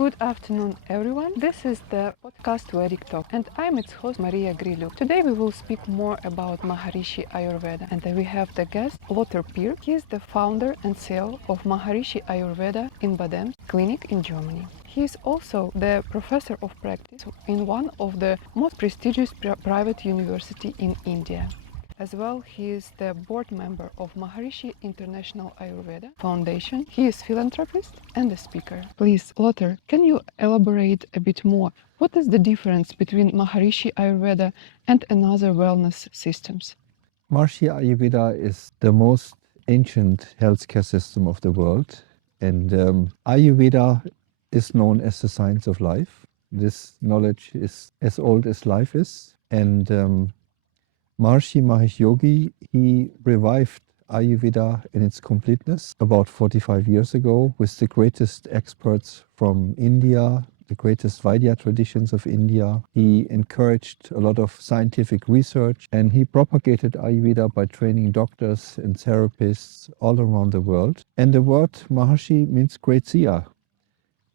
Good afternoon, everyone. This is the podcast Vedic Talk, and I'm its host, Maria Griluk. Today we will speak more about Maharishi Ayurveda, and we have the guest, Lothar Pirc. He is the founder and CEO of Maharishi Ayurveda in Bad Ems Clinic in Germany. He is also the professor of practice in one of the most prestigious private universities in India. As well, he is the board member of Maharishi International Ayurveda Foundation. He is philanthropist and a speaker. Please, Lothar, can you elaborate a bit more? What is the difference between Maharishi Ayurveda and another wellness systems? Maharishi Ayurveda is the most ancient healthcare system of the world, and Ayurveda is known as the science of life. This knowledge is as old as life is, and Maharishi Mahesh Yogi, he revived Ayurveda in its completeness about 45 years ago with the greatest experts from India, the greatest Vedic traditions of India. He encouraged a lot of scientific research, and he propagated Ayurveda by training doctors and therapists all around the world. And the word Maharishi means great seer.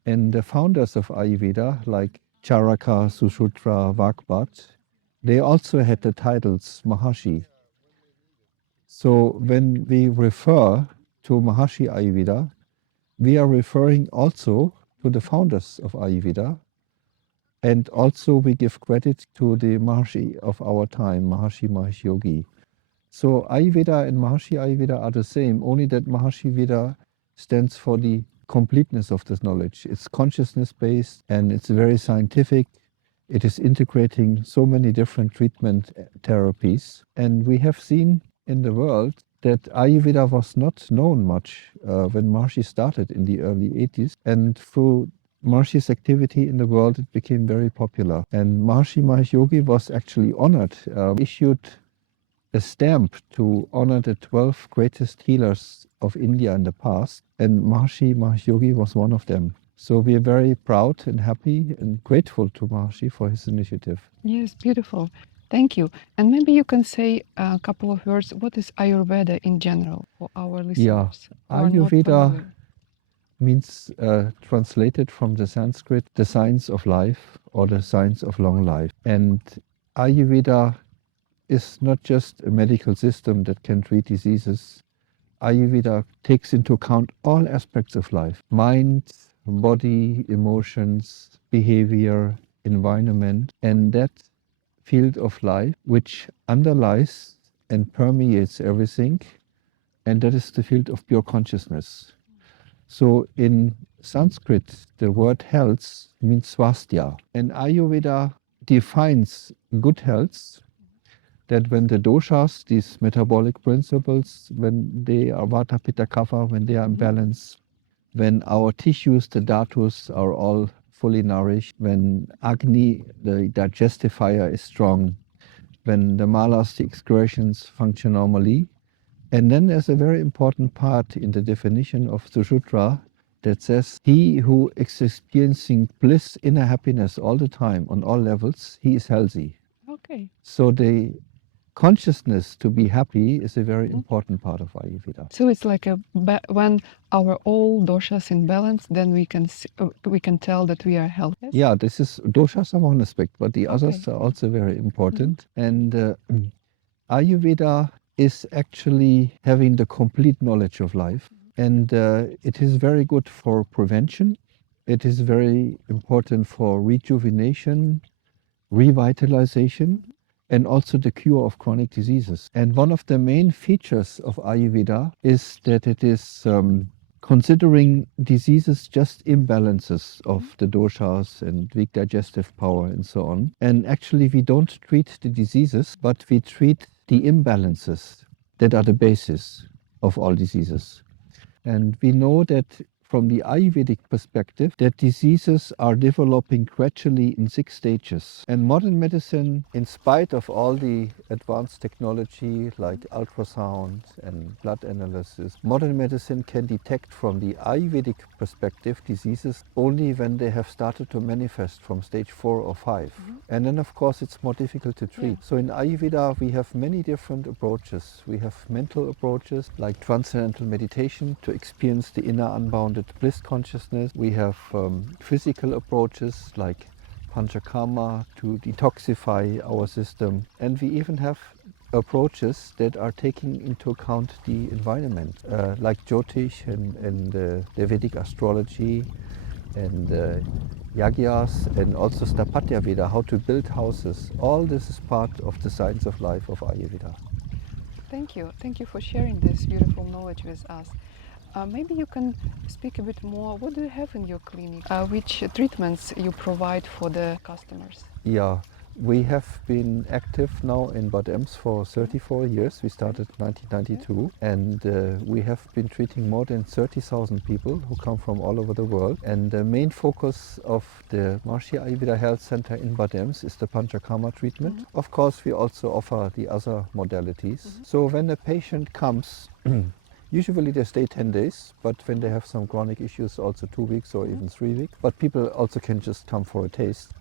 And the founders of Ayurveda, like Charaka, Sushruta, Vakbat, they also had the titles Maharishi. So when we refer to Maharishi Ayurveda, we are referring also to the founders of Ayurveda, and also we give credit to the Maharishi of our time, Maharishi Mahesh Yogi. So Ayurveda and Maharishi Ayurveda are the same, only that Maharishi Veda stands for the completeness of this knowledge. It's consciousness-based and it's very scientific. It is integrating so many different treatment therapies. And we have seen in the world that Ayurveda was not known much when Maharishi started in the early 80s. And through Maharishi's activity in the world, it became very popular. And Maharishi Mahesh Yogi was actually honored, issued a stamp to honor the 12 greatest healers of India in the past. And Maharishi Mahesh Yogi was one of them. So we are very proud and happy and grateful to Maharishi for his initiative. Yes, beautiful. Thank you. And maybe you can say a couple of words. What is Ayurveda in general for our listeners? Who are not Ayurveda familiar? means, translated from the Sanskrit, the science of life or the science of long life. And Ayurveda is not just a medical system that can treat diseases. Ayurveda takes into account all aspects of life: mind, body, emotions, behavior, environment, and that field of life which underlies and permeates everything, and that is the field of pure consciousness. So in Sanskrit, the word health means swasthya, and Ayurveda defines good health, that when the doshas, these metabolic principles, when they are vata, pitta, kapha, when they are in balance, when our tissues, the dhatus, are all fully nourished, when Agni, the digestive fire, is strong, when the malas, the excretions, function normally. And then there's a very important part in the definition of Sushruta that says, he who is experiencing bliss, inner happiness all the time, on all levels, he is healthy. Okay. So the consciousness to be happy is a very important part of Ayurveda. So it's like when our all doshas in balance, then we can tell that we are healthy. Yeah, this is doshas are one aspect, but the others are also very important. And Ayurveda is actually having the complete knowledge of life, and it is very good for prevention. It is very important for rejuvenation, revitalization, and also the cure of chronic diseases. And one of the main features of Ayurveda is that it is considering diseases just imbalances of the doshas and weak digestive power and so on. And actually we don't treat the diseases, but we treat the imbalances that are the basis of all diseases. And we know that from the Ayurvedic perspective, that diseases are developing gradually in 6 stages. And modern medicine, in spite of all the advanced technology like ultrasound and blood analysis, modern medicine can detect from the Ayurvedic perspective diseases only when they have started to manifest from stage 4 or 5. And then of course it's more difficult to treat. So in Ayurveda we have many different approaches. We have mental approaches like Transcendental Meditation to experience the inner unbounded with Bliss consciousness. We have physical approaches like Panchakarma to detoxify our system. And we even have approaches that are taking into account the environment, like Jyotish and the Vedic astrology and Yagyas and also Stapatya Veda, how to build houses. All this is part of the science of life of Ayurveda. Thank you. Thank you for sharing this beautiful knowledge with us. Maybe you can speak a bit more. What do you have in your clinic? Which treatments you provide for the customers? Yeah, we have been active now in Bad Ems for 34 years. We started in 1992 and we have been treating more than 30,000 people who come from all over the world. And the main focus of the Maharishi Ayurveda Health Center in Bad Ems is the Panchakarma treatment. Of course, we also offer the other modalities. So when a patient comes, usually they stay 10 days, but when they have some chronic issues, also 2 weeks or even 3 weeks. But people also can just come for a taste.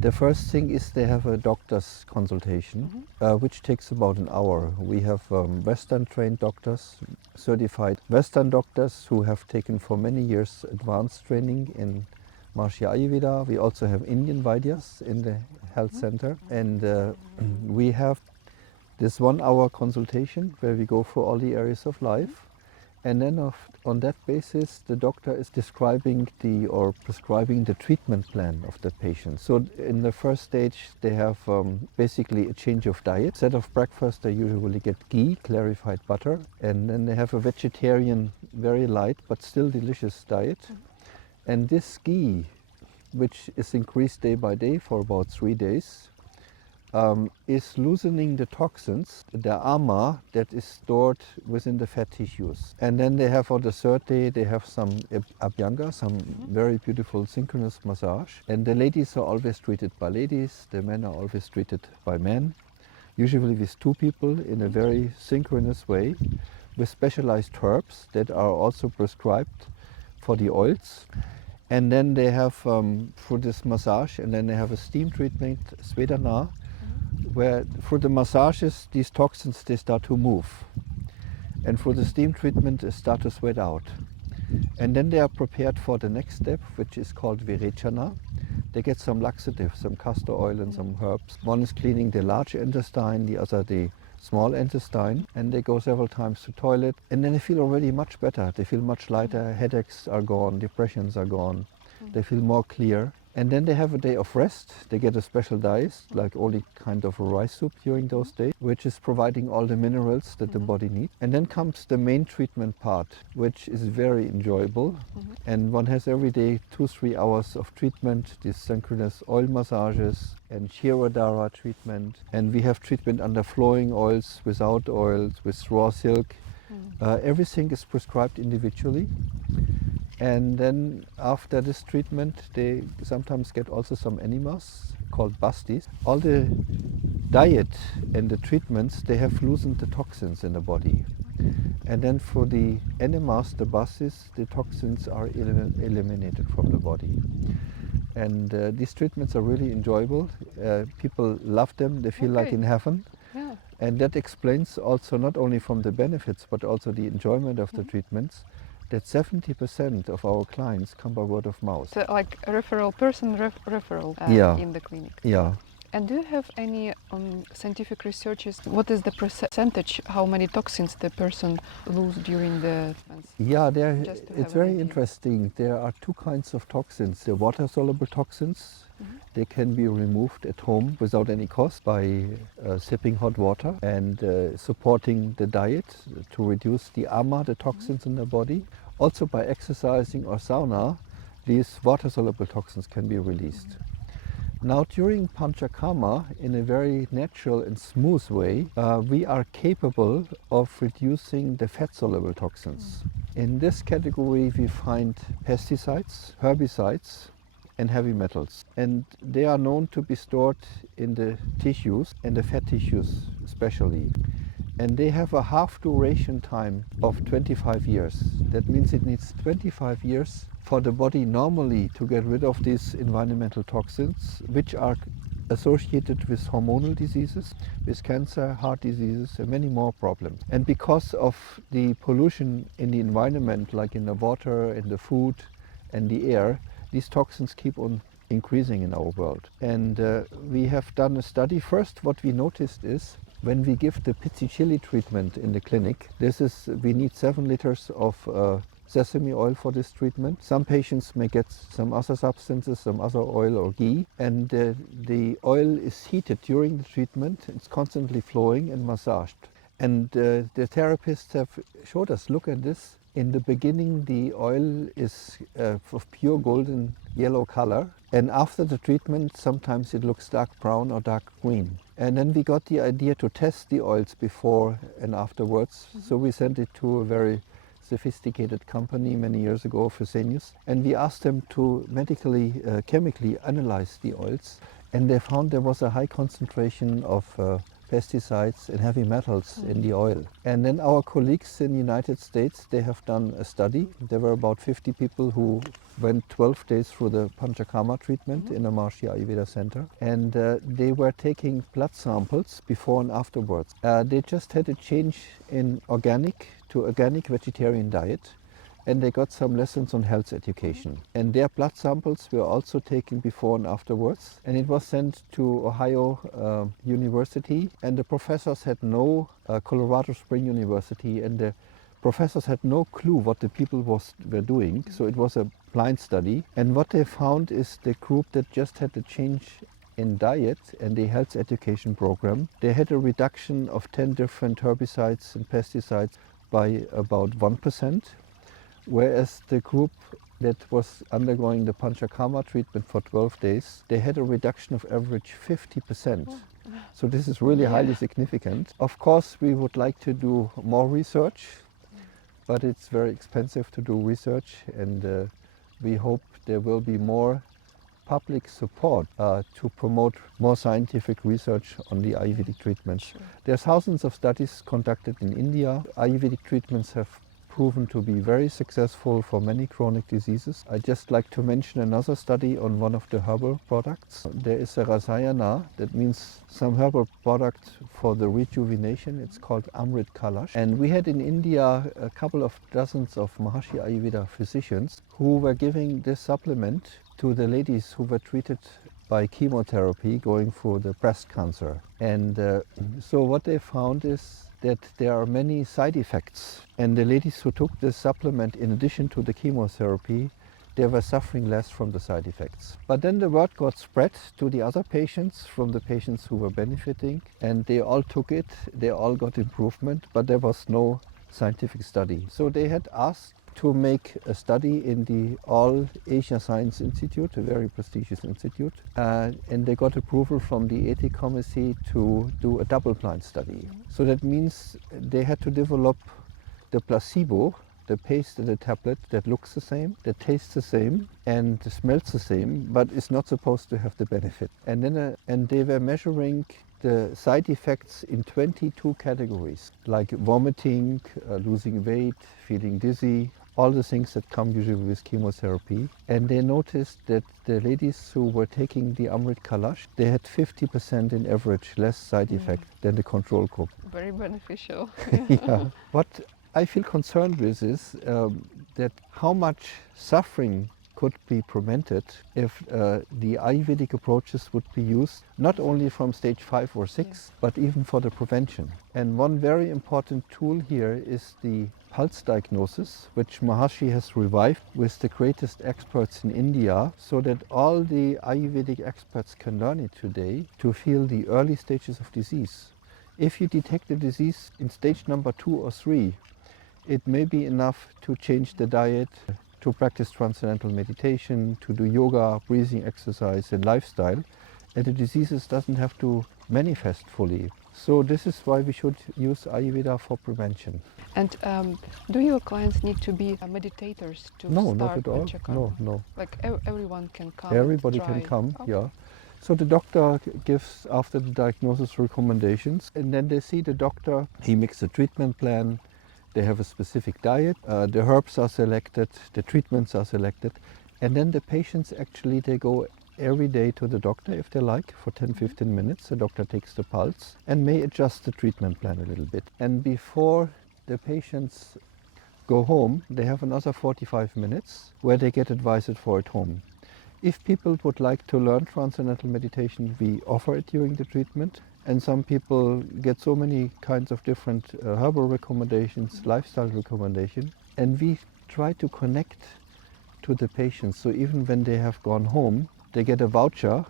The first thing is they have a doctor's consultation, which takes about an hour. We have Western trained doctors, certified Western doctors who have taken for many years advanced training in Maharishi Ayurveda. We also have Indian Vaidyas in the health center. And we have this 1 hour consultation where we go through all the areas of life. And then on that basis, the doctor is describing or prescribing the treatment plan of the patient. So in the first stage, they have basically a change of diet. Instead of breakfast, they usually get ghee, clarified butter. And then they have a vegetarian, very light, but still delicious diet. And this ghee, which is increased day by day for about 3 days, is loosening the toxins, the ama that is stored within the fat tissues. And then they have on the third day, they have some abhyanga, some very beautiful synchronous massage. And the ladies are always treated by ladies, the men are always treated by men, usually with 2 people in a very synchronous way, with specialized herbs that are also prescribed for the oils. And then they have, for this massage, and then they have a steam treatment, Svedana, where through the massages, these toxins, they start to move. And for the steam treatment, they start to sweat out. And then they are prepared for the next step, which is called Virechana. They get some laxative, some castor oil and some herbs. One is cleaning the large intestine, the other the small intestine. And they go several times to toilet. And then they feel already much better. They feel much lighter, headaches are gone, depressions are gone. They feel more clear. And then they have a day of rest. They get a special diet, like only kind of a rice soup during those days, which is providing all the minerals that the body needs. And then comes the main treatment part, which is very enjoyable. And one has every day 2-3 hours of treatment, these synchronous oil massages and Shirodhara treatment. And we have treatment under flowing oils, without oils, with raw silk. Everything is prescribed individually. And then after this treatment, they sometimes get also some enemas called bastis. All the diet and the treatments, they have loosened the toxins in the body. And then for the enemas, the bastis, the toxins are eliminated from the body. And these treatments are really enjoyable. People love them, they feel like in heaven. Yeah. And that explains also not only from the benefits, but also the enjoyment of the treatments, that 70% of our clients come by word of mouth. So like a referral in the clinic. Yeah. And do you have any scientific researches? What is the percentage, how many toxins the person lose during the treatments? Yeah, Just to it's have an very idea. interesting. There are 2 kinds of toxins. The water-soluble toxins, they can be removed at home without any cost by sipping hot water and supporting the diet to reduce the ama, the toxins in the body. Also by exercising or sauna, these water-soluble toxins can be released. Now during Panchakarma, in a very natural and smooth way, we are capable of reducing the fat-soluble toxins. In this category we find pesticides, herbicides and heavy metals. And they are known to be stored in the tissues, and the fat tissues especially. And they have a half duration time of 25 years. That means it needs 25 years for the body normally to get rid of these environmental toxins, which are associated with hormonal diseases, with cancer, heart diseases, and many more problems. And because of the pollution in the environment, like in the water, in the food, and the air, these toxins keep on increasing in our world. And we have done a study. First, what we noticed is when we give the pizzi chili treatment in the clinic, we need 7 liters of sesame oil for this treatment. Some patients may get some other substances, some other oil or ghee, and the oil is heated during the treatment. It's constantly flowing and massaged. And the therapists have showed us, look at this. In the beginning, the oil is of pure golden yellow color, and after the treatment, sometimes it looks dark brown or dark green. And then we got the idea to test the oils before and afterwards. So we sent it to a very sophisticated company many years ago, Fresenius, and we asked them to medically, chemically analyze the oils, and they found there was a high concentration of pesticides and heavy metals in the oil. And then our colleagues in the United States, they have done a study. There were about 50 people who went 12 days through the Panchakarma treatment in the Maharishi Ayurveda Center, and they were taking blood samples before and afterwards. They just had a change in organic to organic vegetarian diet, and they got some lessons on health education. And their blood samples were also taken before and afterwards, and it was sent to Ohio University, and the professors had Colorado Spring University, and the professors had no clue what the people were doing, so it was a blind study. And what they found is the group that just had a change in diet and the health education program, they had a reduction of 10 different herbicides and pesticides by about 1%, whereas the group that was undergoing the Panchakarma treatment for 12 days, they had a reduction of average 50%. So this is really highly significant. Of course, we would like to do more research, but it's very expensive to do research, and we hope there will be more public support to promote more scientific research on the Ayurvedic treatments. Sure. There's thousands of studies conducted in India. Ayurvedic treatments have proven to be very successful for many chronic diseases. I'd just like to mention another study on one of the herbal products. There is a rasayana, that means some herbal product for the rejuvenation. It's called Amrit Kalash. And we had in India a couple of dozens of Maharishi Ayurveda physicians who were giving this supplement to the ladies who were treated by chemotherapy going for the breast cancer. And so what they found is that there are many side effects, and the ladies who took this supplement in addition to the chemotherapy, they were suffering less from the side effects. But then the word got spread to the other patients, from the patients who were benefiting, and they all took it, they all got improvement, but there was no scientific study. So they had asked to make a study in the All Asia Science Institute, a very prestigious institute, and they got approval from the ethic committee to do a double-blind study. So that means they had to develop the placebo, the paste and the tablet that looks the same, that tastes the same, and smells the same, but is not supposed to have the benefit. And then and they were measuring the side effects in 22 categories, like vomiting, losing weight, feeling dizzy, all the things that come usually with chemotherapy. And they noticed that the ladies who were taking the Amrit Kalash, they had 50% in average less side effect than the control group. Very beneficial. Yeah. What I feel concerned with is that how much suffering could be prevented if the Ayurvedic approaches would be used not only from stage 5 or 6, but even for the prevention. And one very important tool here is the pulse diagnosis, which Maharishi has revived with the greatest experts in India, so that all the Ayurvedic experts can learn it today to feel the early stages of disease. If you detect the disease in stage number 2 or 3, it may be enough to change the diet, to practice Transcendental Meditation, to do yoga, breathing exercise and lifestyle, and the diseases doesn't have to manifest fully. So this is why we should use Ayurveda for prevention. And do your clients need to be meditators to No, start not at all. Panchakarma? No. Like everyone can come. Everybody and can try. come, Okay. yeah. So the doctor gives, after the diagnosis, recommendations, and then they see the doctor. He makes a treatment plan. They have a specific diet. The herbs are selected, the treatments are selected, and then the patients actually, they go every day to the doctor if they like for 10-15 minutes. The doctor takes the pulse and may adjust the treatment plan a little bit. And before the patients go home, they have another 45 minutes where they get advised for at home. If people would like to learn Transcendental Meditation, we offer it during the treatment. And some people get so many kinds of different herbal recommendations, lifestyle recommendations, and we try to connect to the patients. So even when they have gone home, they get a voucher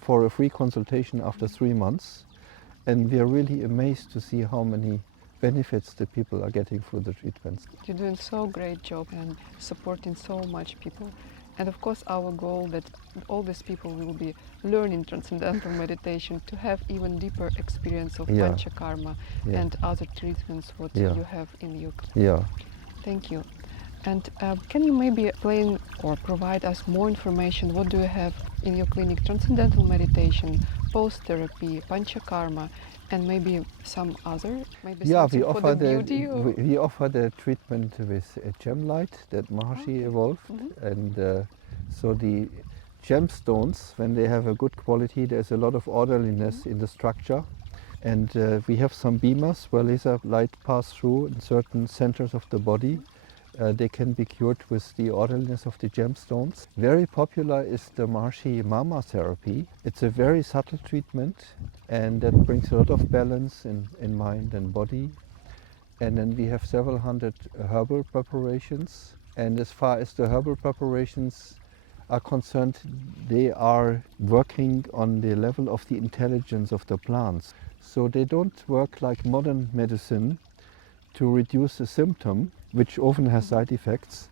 for a free consultation after 3 months. And we are really amazed to see how many benefits the people are getting through the treatments. You're doing so great job and supporting so much people. And of course our goal that all these people will be learning Transcendental Meditation to have even deeper experience of Yeah. Panchakarma Yeah. and other treatments what Yeah. you have in your clinic. Yeah. Thank you. And can you maybe explain or provide us more information? What do you have in your clinic? Transcendental Meditation, post-therapy, Panchakarma, and maybe some other, maybe Yeah, something for the beauty? Or? we offer the treatment with a gem light that Maharishi Okay. evolved. And so the gemstones, when they have a good quality, there's a lot of orderliness in the structure. And we have some beamers where laser light pass through in certain centers of the body. They can be cured with the orderliness of the gemstones. Very popular is the Maharishi Mama therapy. It's a very subtle treatment, and that brings a lot of balance in mind and body. And then we have several hundred herbal preparations. And as far as the herbal preparations are concerned, they are working on the level of the intelligence of the plants. So they don't work like modern medicine to reduce a symptom, which often has side effects,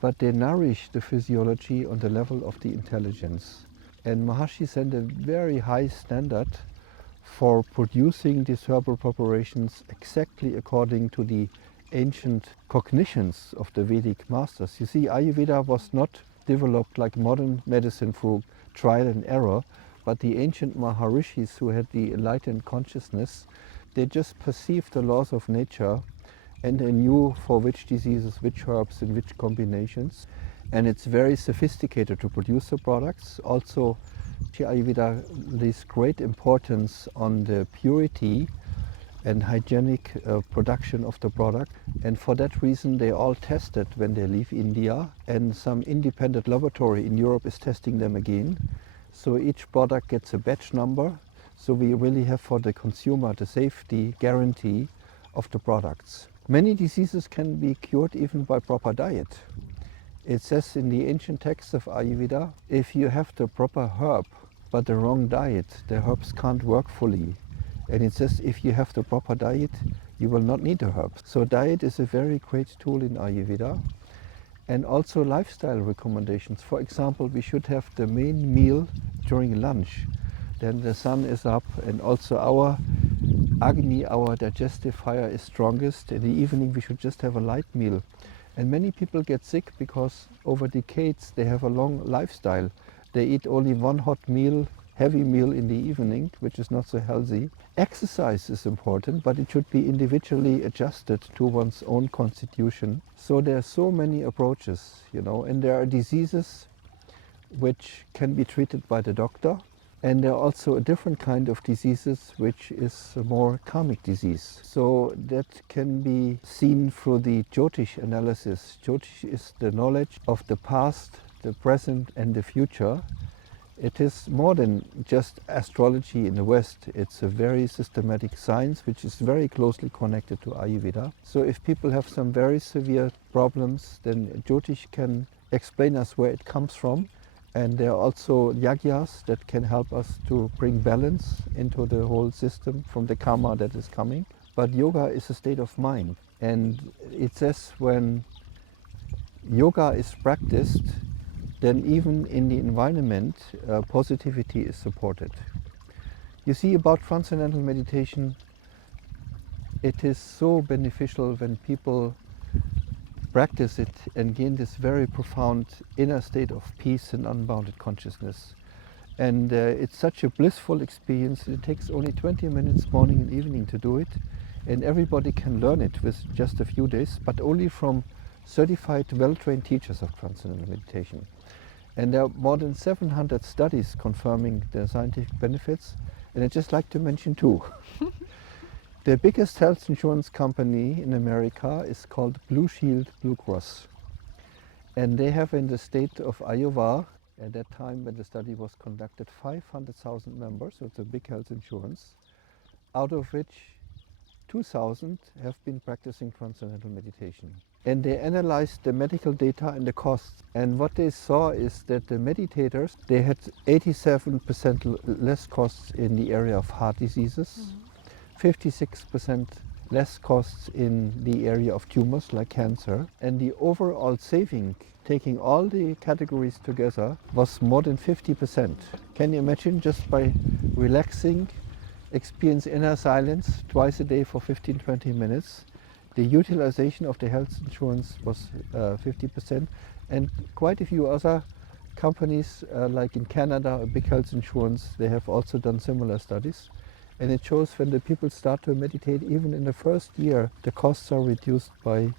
but they nourish the physiology on the level of the intelligence. And Maharishi set a very high standard for producing these herbal preparations exactly according to the ancient cognitions of the Vedic masters. You see, Ayurveda was not developed like modern medicine through trial and error, but the ancient Maharishis who had the enlightened consciousness, they just perceived the laws of nature and they knew for which diseases, which herbs and which combinations. And it's very sophisticated to produce the products. Also, Ayurveda lays great importance on the purity and hygienic production of the product. And for that reason, they all tested when they leave India. And some independent laboratory in Europe is testing them again. So each product gets a batch number. So we really have for the consumer the safety guarantee of the products. Many diseases can be cured even by proper diet. It says in the ancient texts of Ayurveda, if you have the proper herb but the wrong diet, the herbs can't work fully. And it says if you have the proper diet, you will not need the herbs. So diet is a very great tool in Ayurveda. And also lifestyle recommendations. For example, we should have the main meal during lunch. Then the sun is up, and also our Agni, our digestive fire, is strongest. In the evening we should just have a light meal. And many people get sick because over decades they have a long lifestyle. They eat only one hot meal, heavy meal in the evening, which is not so healthy. Exercise is important, but it should be individually adjusted to one's own constitution. So there are so many approaches, and there are diseases which can be treated by the doctor. And there are also a different kind of diseases, which is a more karmic disease. So that can be seen through the Jyotish analysis. Jyotish is the knowledge of the past, the present, and the future. It is more than just astrology in the West. It's a very systematic science, which is very closely connected to Ayurveda. So if people have some very severe problems, then Jyotish can explain us where it comes from. And there are also yagyas that can help us to bring balance into the whole system from the karma that is coming. But yoga is a state of mind. And it says when yoga is practiced, then even in the environment, positivity is supported. You see, about Transcendental Meditation, it is so beneficial when people practice it and gain this very profound inner state of peace and unbounded consciousness. And it's such a blissful experience. It takes only 20 minutes morning and evening to do it. And everybody can learn it with just a few days, but only from certified, well-trained teachers of Transcendental Meditation. And there are more than 700 studies confirming the scientific benefits. And I'd just like to mention two. The biggest health insurance company in America is called Blue Shield Blue Cross. And they have in the state of Iowa, at that time when the study was conducted, 500,000 members, so it's a big health insurance, out of which 2,000 have been practicing transcendental meditation. And they analyzed the medical data and the costs. And what they saw is that the meditators, they had 87% less costs in the area of heart diseases, 56% less costs in the area of tumors like cancer, and the overall saving, taking all the categories together, was more than 50%. Can you imagine, just by relaxing, experience inner silence twice a day for 15-20 minutes, the utilization of the health insurance was 50%, and quite a few other companies like in Canada, a big health insurance, they have also done similar studies. And it shows when the people start to meditate, even in the first year, the costs are reduced by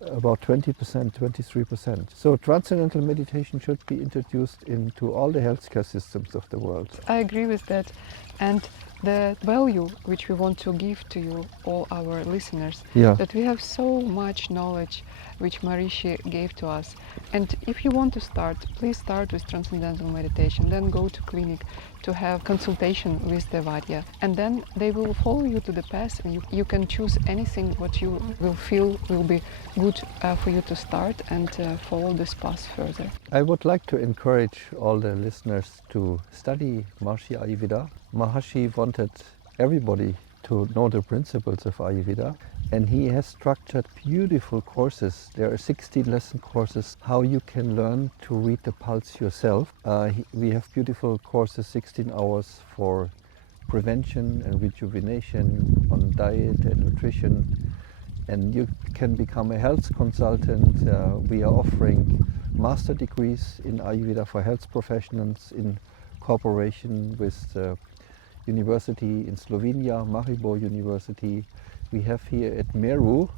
about 20%, 23%. So transcendental meditation should be introduced into all the healthcare systems of the world. I agree with that. And the value which we want to give to you, all our listeners, that we have so much knowledge which Maharishi gave to us. And if you want to start, please start with transcendental meditation, then go to clinic to have consultation with the Vadya. And then they will follow you to the path, and you can choose anything what you will feel will be good for you to start and follow this path further. I would like to encourage all the listeners to study Maharishi Ayurveda. Maharishi wanted everybody to know the principles of Ayurveda, and he has structured beautiful courses. There are 16 lesson courses how you can learn to read the pulse yourself. We have beautiful courses, 16 hours for prevention and rejuvenation, on diet and nutrition, and you can become a health consultant. We are offering master degrees in Ayurveda for health professionals in cooperation with the university in Slovenia, Maribor University. We have here at Meru,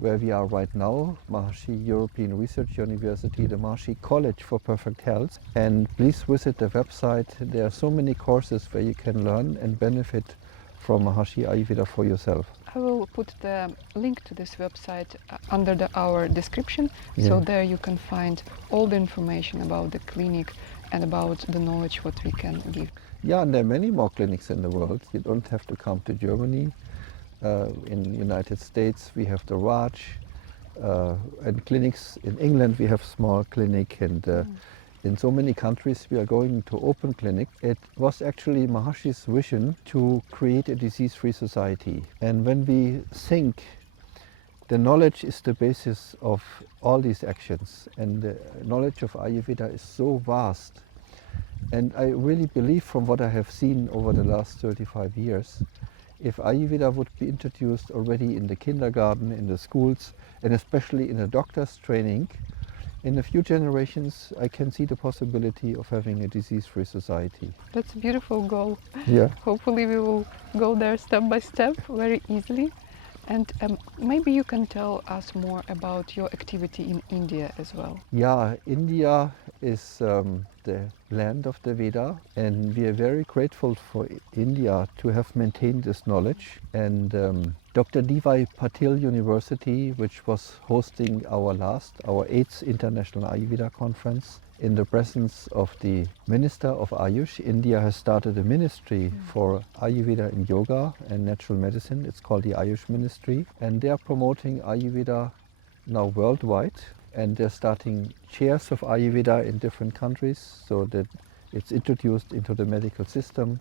where we are right now, Maharishi European Research University, the Maharishi College for Perfect Health. And please visit the website. There are so many courses where you can learn and benefit from Maharishi Ayurveda for yourself. I will put the link to this website under our description, so there you can find all the information about the clinic and about the knowledge what we can give. Yeah, and there are many more clinics in the world. You don't have to come to Germany. In the United States we have the Raj, and clinics in England we have small clinic, and in so many countries we are going to open clinic. It was actually Maharishi's vision to create a disease-free society. And when we think the knowledge is the basis of all these actions, and the knowledge of Ayurveda is so vast, and I really believe, from what I have seen over the last 35 years, if Ayurveda would be introduced already in the kindergarten, in the schools, and especially in the doctor's training, in a few generations I can see the possibility of having a disease-free society. That's a beautiful goal. Yeah. Hopefully we will go there step by step very easily. And maybe you can tell us more about your activity in India as well. Yeah, India is the land of the Veda, and we are very grateful for India to have maintained this knowledge. And Dr. Patil University, which was hosting our 8th International Ayurveda Conference, in the presence of the Minister of Ayush, India has started a ministry for Ayurveda and Yoga and Natural Medicine. It's called the Ayush Ministry, and they are promoting Ayurveda now worldwide, and they're starting chairs of Ayurveda in different countries so that it's introduced into the medical system.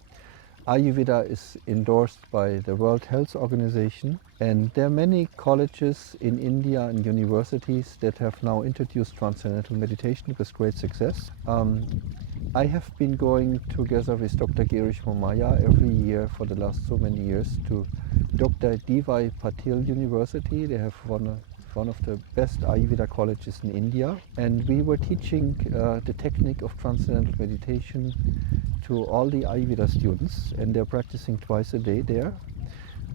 Ayurveda is endorsed by the World Health Organization, and there are many colleges in India and universities that have now introduced transcendental meditation with great success. I have been going together with Dr. Girish Momaya every year for the last so many years to Dr. Patil University. They have one of the best Ayurveda colleges in India, and we were teaching the technique of transcendental meditation to all the Ayurveda students, and they're practicing twice a day there.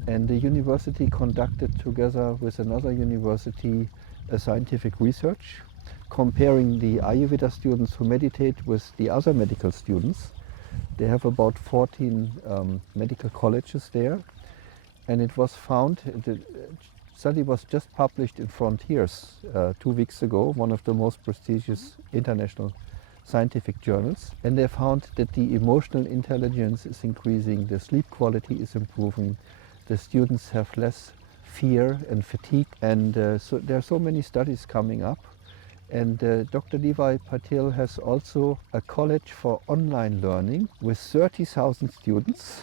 And the university conducted, together with another university, a scientific research comparing the Ayurveda students who meditate with the other medical students. They have about 14 medical colleges there, and it was found, the study was just published in Frontiers 2 weeks ago, one of the most prestigious international scientific journals, and they found that the emotional intelligence is increasing, the sleep quality is improving, the students have less fear and fatigue, and so there are so many studies coming up. And Dr. Levi Patil has also a college for online learning with 30,000 students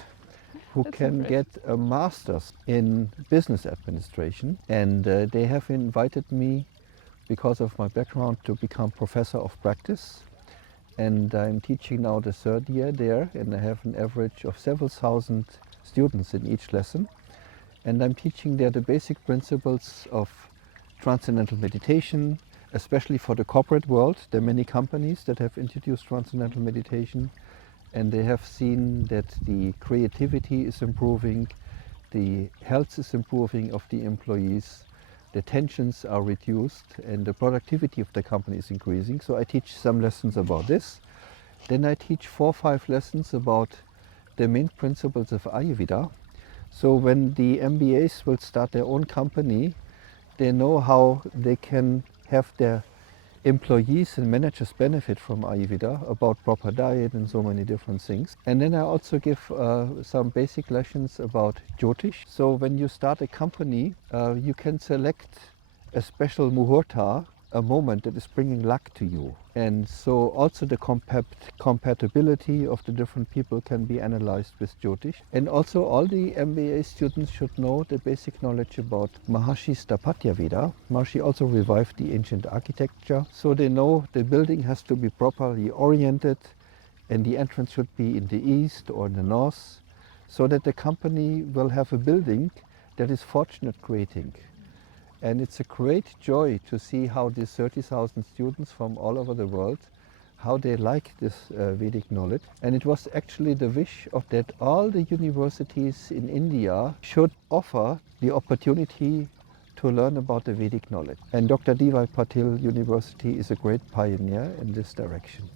who That's can impressive. get a master's in business administration. And they have invited me, because of my background, to become professor of practice. And I'm teaching now the 3rd year there, and I have an average of several thousand students in each lesson. And I'm teaching there the basic principles of Transcendental Meditation, especially for the corporate world. There are many companies that have introduced Transcendental Meditation, and they have seen that the creativity is improving, the health is improving of the employees, the tensions are reduced, and the productivity of the company is increasing. So I teach some lessons about this. Then I teach 4 or 5 lessons about the main principles of Ayurveda. So when the MBAs will start their own company, they know how they can have their employees and managers benefit from Ayurveda, about proper diet and so many different things. And then I also give some basic lessons about Jyotish. So when you start a company, you can select a special muhurta, a moment that is bringing luck to you. And so also the compatibility of the different people can be analyzed with Jyotish. And also all the MBA students should know the basic knowledge about Maharishi Stapatya Veda. Maharishi also revived the ancient architecture. So they know the building has to be properly oriented, and the entrance should be in the east or in the north, so that the company will have a building that is fortunate creating. And it's a great joy to see how these 30,000 students from all over the world, how they like this Vedic knowledge. And it was actually the wish of that all the universities in India should offer the opportunity to learn about the Vedic knowledge. And Dr. Levi Patil University is a great pioneer in this direction.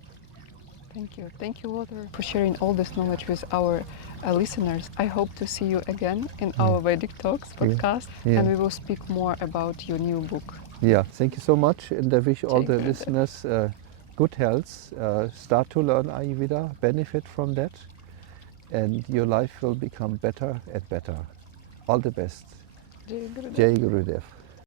Thank you. Thank you, Lothar, for sharing all this knowledge with our listeners. I hope to see you again in our Vedic Talks podcast, and we will speak more about your new book. Yeah, thank you so much, and I wish all Jai the Gurudev. listeners good health. Start to learn Ayurveda, benefit from that, and your life will become better and better. All the best. Jai Gurudev. Jai Gurudev.